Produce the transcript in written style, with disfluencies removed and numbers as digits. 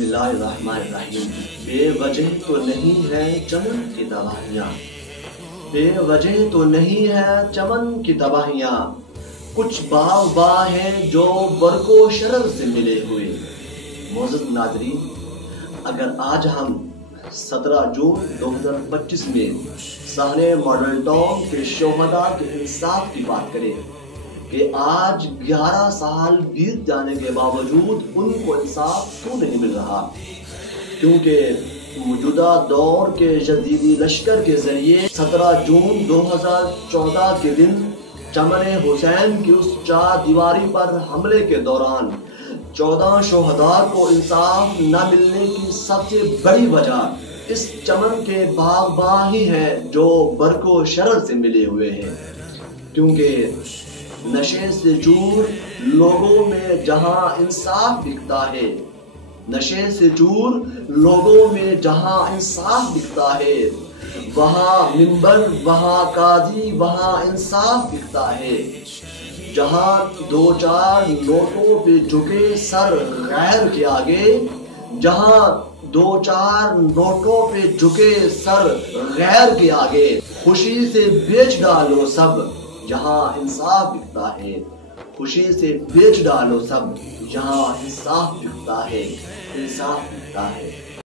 बिस्मिल्लाहिर्रहमानिर्रहीम। बे वजह तो नहीं है चमन की तबाहियाँ, बे वजह तो नहीं है चमन की तबाहियाँ, कुछ बाग़ हैं जो बरको शरर से मिले हुए। मोअज़्ज़ज़ नाज़रीन, अगर आज हम 17 जून 2025 में सहने मॉडल टाउन के शोहदा के इंसाफ की बात करें कि आज 11 साल बीत जाने के बावजूद उनको इंसाफ क्यों नहीं मिल रहा, क्योंकि मौजूदा दौर के जदीदी लश्कर के जरिए 17 जून 2014 के दिन चमन हुसैन की उस चार दीवारी पर हमले के दौरान 14 शोहदा को इंसाफ न मिलने की सबसे बड़ी वजह इस चमन के बाग़ ही है जो बरको शरर से मिले हुए हैं। क्योंकि नशे से चूर लोगों में जहां इंसाफ दिखता है, नशे से चूर लोगों में जहां इंसाफ दिखता है, वहां मिंबर, वहां काजी, वहां इंसाफ दिखता है। जहां 2-4 नोटों पे झुके सर गैर के आगे, जहां 2-4 नोटों पे झुके सर गैर के आगे, खुशी से बेच डालो सब जहां इंसाफ दिखता है, खुशी से बेच डालो सब जहां इंसाफ दिखता है, इंसाफ दिखता है।